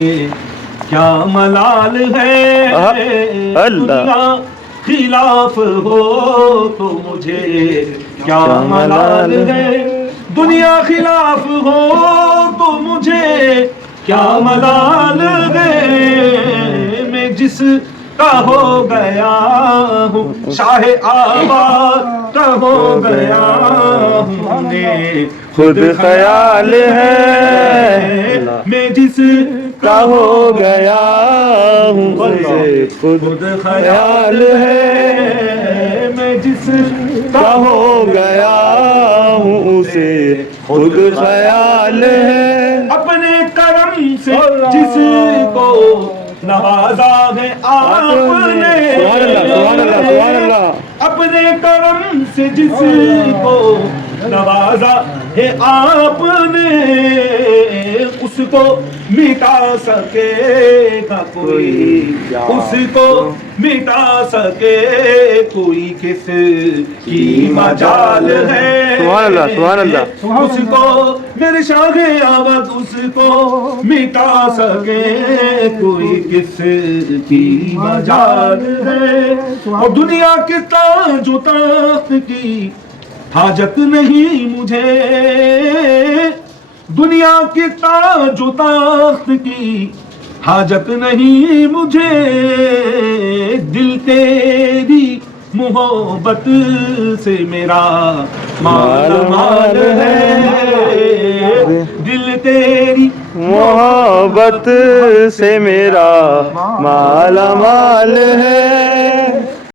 کیا ملال ہے دنیا خلاف ہو تو مجھے کیا ملال ہے، دنیا خلاف ہو تو مجھے کیا ملال ہے، میں جس کا ہو گیا ہوں شاہ آباد کا ہو گیا ہوں، نے خود خیال ہے، میں جس کا ہو گیا ہوں اسے خود خیال ہے، میں جس کا ہو گیا ہوں اسے خود خیال ہے، اپنے کرم سے جس کو نوازا ہے آپ نے، اپنے کرم سے جس کو نوازا ہے آپ نے، اس کو مٹا سکے گا کوئی، اس کو مٹا سکے کوئی، کس کی مجال ہے، سبحان اللہ سبحان اللہ، اس کو میرے شاہ آباد اس کو مٹا سکے کوئی، کس کی مجال ہے، اور دنیا کے تاج و تخت کی حاجت نہیں مجھے، دنیا کی تاج و تخت کی حاجت نہیں مجھے، دل تیری محبت سے میرا مال مال ہے، دل تیری محبت سے میرا مال مال ہے،